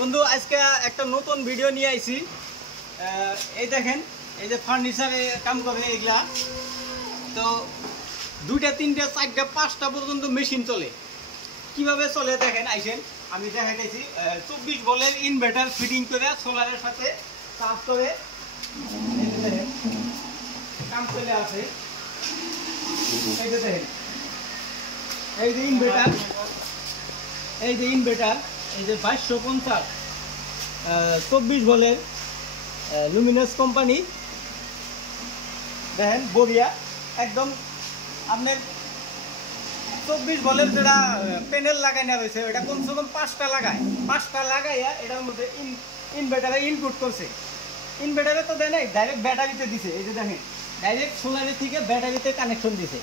বন্ধু আজকে একটা নতুন ভিডিও নিয়ে আইছি। এই দেখেন, এই যে ফার্নিচারে কাম করে এগুলা, তো দুইটা তিনটা চারটা পাঁচটা পর্যন্ত মেশিন চলে। কিভাবে চলে দেখেন, আইসেন আমি দেখাইতেছি। 24 ভোল্টের ইনভার্টার ফিটিং করে সোলারের সাথে চার্জ করে এই যে দেখেন কাম চলে আছে। এই যে দেখেন, এই যে ইনভার্টার, এই যে ইনভার্টার, এই যে 2250 24 ভোল্টের লুমিনাস কোম্পানি। দেখেন বড়িয়া একদম। আপনার 24 ভোল্টের যেটা প্যানেল লাগাই না রয়েছে, ওটা কমসে কম 5টা লাগাইয়া এটার মধ্যে ইনভার্টারে ইনপুট করছে। ইনভার্টারে তো দেয় নাই, ডাইরেক্ট ব্যাটারিতে দিছে। এই যে দেখেন, ডাইরেক্ট সোলারের থেকে ব্যাটারিতে কানেকশন দিছে।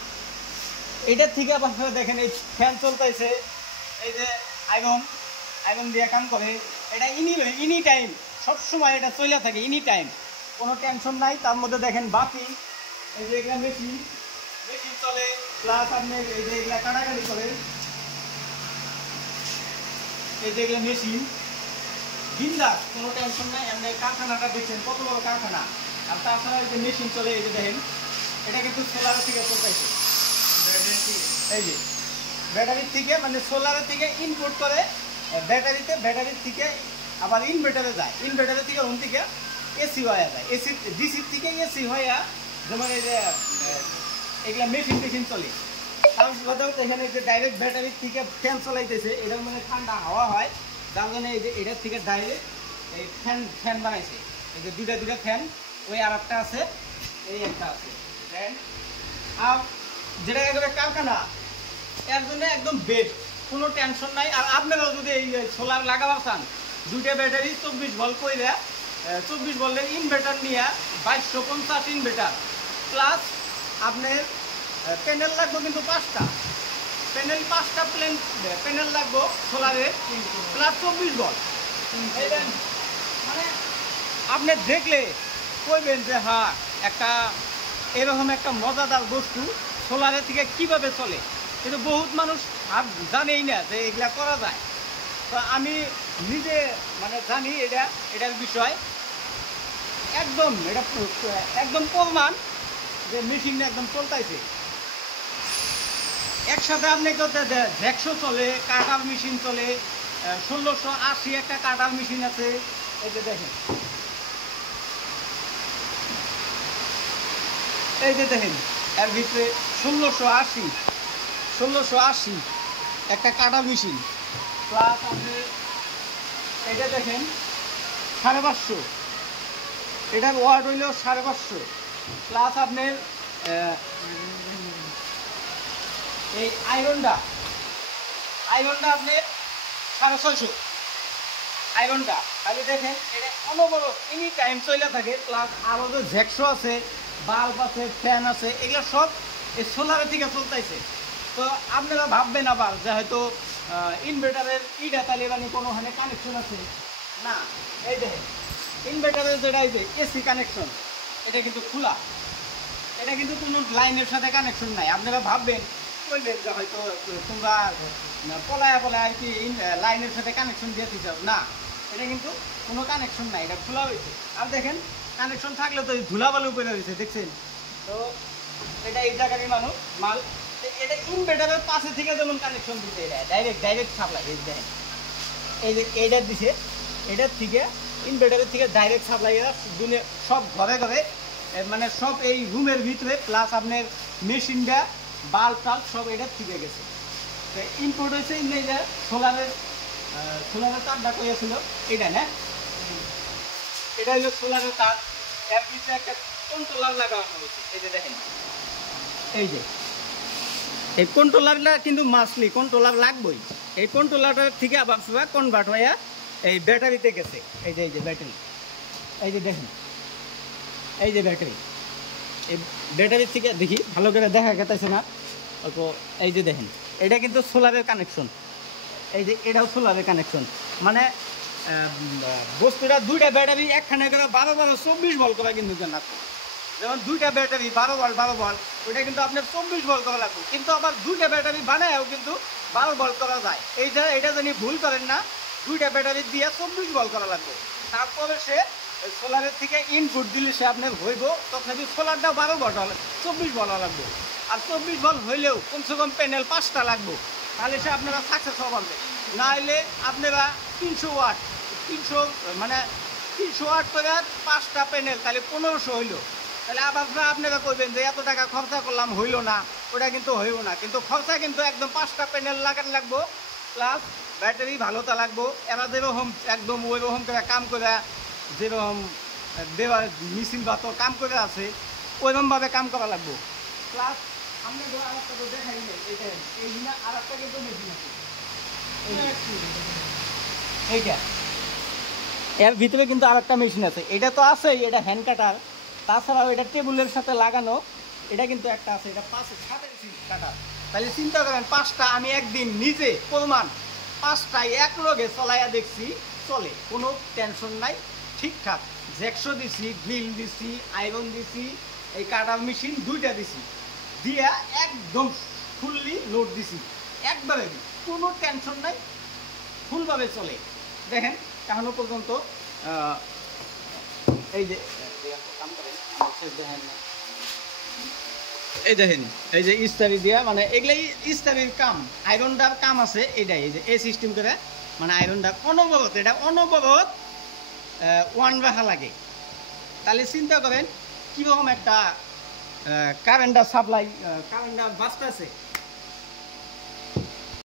এটার থেকে আপনারা দেখেন এই ফ্যান চলতেছে, এই যে আয়রন দিয়ে কাম করে। এটা এনি টাইম সবসময় এটা চলে থাকে, এনি টাইম, কোনো টেনশন নাই। তার মধ্যে দেখেন বাতি, এই যে এগুলা মেশিন চলে, প্লাস আপনি এই যে এগুলা কাটাকাটি করে, এই যে এগুলা মেশিন বিন্দাস, কোনো টেনশন নাই। আপনি কারখানাটা দেখছেন কত বড় কারখানা। আর তাছাড়া এই যে মেশিন চলে, এই যে দেখেন এটা কিন্তু সোলারের থেকে চলতেছে। এই যে ব্যাটারির থেকে, মানে সোলারের থেকে ইনপুট করে ব্যাটারির থেকে আবার ইনভার্টারে যায়। ইনভার্টারের থেকে ওন থেকে এসি হয়ে যায়, ডিসির থেকে এসি হয়ে, যেমন এই যে এগুলা মেশিন চলে। তার কথা এখানে যে ডাইরেক্ট ব্যাটারির থেকে ফ্যান চলাইতেছে, এটার মানে ঠান্ডা হাওয়া হয়, যার জন্য এই যে এটার থেকে ডাইরেক্ট এই ফ্যান বানাইছে। এই যে দুইটা ফ্যান, ওই আর একটা আছে, এই একটা আছে ফ্যান। আর যেটা একেবারে কারখানা, এর জন্য একদম বেস্ট, কোনো টেনশন নাই। আর আপনারাও যদি এই সোলার লাগাবার চান, দুইটা ব্যাটারি 24 ভোল্ট কইরা 24 ভোল্টের ইনভার্টার নিয়ে 2250 ইনভার্টার, প্লাস আপনার প্যানেল লাগবে কিন্তু 5টা প্যানেল লাগবে সোলারের, প্লাস 24 ভোল্ট। মানে আপনি দেখলে কইবেন যে হ্যাঁ, একটা এরকম একটা মজাদার বস্তু সোলারের থেকে কিভাবে চলে। কিন্তু বহুত মানুষ আর জানেই না যে এগুলা করা যায়। তো আমি নিজে মানে জানি এটার বিষয়, একদম প্রমাণ যে মেশিনটা একদম চলতেছে। একসাথে আপনি দেখশো চলে, কাটার মেশিন চলে, 1680 একটা কাটার মেশিন আছে। এই যে দেখেন, এই যে দেখেন এর ভিতরে 1680 একটা কাটা মেশিন, প্লাস আপনি এটা দেখেন 550, এটার ওয়াট হইল 550, প্লাস আপনার এই আয়রনটা আপনার 650 আয়রনটা। খালি দেখেন এটা অনবরত এনি টাইম চলে থাকে। প্লাস আরও যে জ্যাকশো আছে, বাল্ব আছে, ফ্যান আছে, এগুলো সব এই সোলারের থেকে চলতেছে। তো আপনারা ভাববেন আবার যে হয়তো ইনভার্টারের তাহলে মানে কোনোখানে কানেকশন আছে না। এই দেখেন ইনভার্টারের যেটা এই যে এসি কানেকশন, এটা কিন্তু খোলা, এটা কিন্তু কোনো লাইনের সাথে কানেকশন নাই। আপনারা ভাববেন বলবেন যে হয়তো তোমরা পলায় আর কি লাইনের সাথে কানেকশন দিয়ে দিচ্ছ না, এটা কিন্তু কোনো কানেকশন নাই, এটা খোলা হয়েছে। আর দেখেন কানেকশন থাকলে তো ধুলাবালু করে রয়েছে, দেখছেন তো। এটা এই জায়গারই মাল। এটা ইনভার্টারের পাশে থেকে যেমন কানেকশন দিচ্ছে, এটা ডাইরেক্ট সাপ্লাই। এই দেখেন, এই যে এইটা দিছে, এটার থেকে ইনভার্টারের থেকে ডাইরেক্ট সাপ্লাই দুনিয়া সব ঘরে মানে সব এই রুমের ভিতরে, প্লাস আপনার মেশিনটা বাল্ব টাল্ব সব এটার থেকে গেছে। তো ইনপুট হয়েছে যে সোলারের তারটা করেছিল, এটা না, এটা হলো সোলারের তার। এর ভিতরে একটা কন্ট্রোলার লাগানো হয়েছে। এই যে দেখেন, এই যে এই কন্ট্রোলারটা কিন্তু মাসলি কন্ট্রোলার লাগবেই। এই কন্ট্রোলারটার থেকে আবার কনভার্ট হয়ে এই ব্যাটারিতে গেছে। এই যে ব্যাটারি, এই যে দেখেন, এই যে ব্যাটারি, এই ব্যাটারির থেকে দেখি ভালো করে দেখা গেছে না অল্প। এই যে দেখেন, এটা কিন্তু সোলারের কানেকশন। এই যে এটাও সোলারের কানেকশন, মানে বস্তুটা দুইটা ব্যাটারি একখানে করে 12 24 ভোল্ট করা কিন্তু না। যেমন দুইটা ব্যাটারি 12 ভোল্ট, ওইটা কিন্তু আপনার 24 ভোল্ট করা লাগবে। কিন্তু আবার দুইটা ব্যাটারি বানায়ও কিন্তু 12 ভোল্ট করা যায়। এটা জানি ভুল করেন না, দুইটা ব্যাটারি দিয়ে 24 ভোল্ট করা লাগবে। তারপরে সে সোলারের থেকে ইনপুট দিলে সে আপনার হইব, তথাপি সোলারটাও 12 ভোল্ট হলে 24 ভোল্ট লাগবে। আর 24 ভোল্ট হইলেও কমসে কম প্যানেল 5টা লাগবে, তাহলে সে আপনারা সাকসেস হওয়া পারবে। না হলে আপনারা 300 ওয়াট 300 মানে 300 ওয়াট করে 5টা প্যানেল, তাহলে 1500 হইলো। তাহলে আবার আপনারা করবেন যে এত টাকা খরচা করলাম হইলো না, ওটা কিন্তু হইব না। কিন্তু খরচা কিন্তু একদম 5টা প্যানেল লাগানো লাগবো, প্লাস ব্যাটারি ভালোটা লাগবো। এরা যেরকম একদম ওইরকম করে কাম করে, যেরকম দেওয়া মেশিন বা তো কাম করে আছে ওইরকমভাবে কাম করা লাগবো। প্লাস আমরা আর একটা তো দেখাই নেই, এই দিনে আর একটা কিন্তু মেশিন আছে এইটা, এর ভিতরে কিন্তু আর একটা মেশিন আছে। এটা তো আছেই, এটা হ্যান্ড কাটার, তাছাড়াও এটা টেবিলের সাথে লাগানো, এটা কিন্তু একটা আছে, এটা 5-7 ইঞ্চি কাটার। তাহলে চিন্তা করেন 5টা আমি একদিন নিজে প্রমাণ 5টাই এক লগে চলাইয়া দেখছি, চলে, কোনো টেনশন নাই, ঠিকঠাক। জ্যাকশো দিছি, গ্রিল দিছি, আয়রন দিছি, এই কাটার মেশিন 2টা দিছি, দিয়া একদম ফুললি লোড দিছি, একবারে কোনো টেনশন নাই, ফুলভাবে চলে। দেখেন এখনো পর্যন্ত এই যে এই দেখেন এই যে ইস্তারি দিয়া, মানে এগুলাই ইস্তারির কাম, আয়রনটার কাম আছে এইটাই। এই যে এই সিস্টেম করে মানে আয়রনটা অনবরত, এটা অনবরত ওয়ান রাখা লাগে। তাহলে চিন্তা করেন কীরকম একটা কারেন্টটা সাপ্লাই, কারেন্টটা বাঁচতেছে।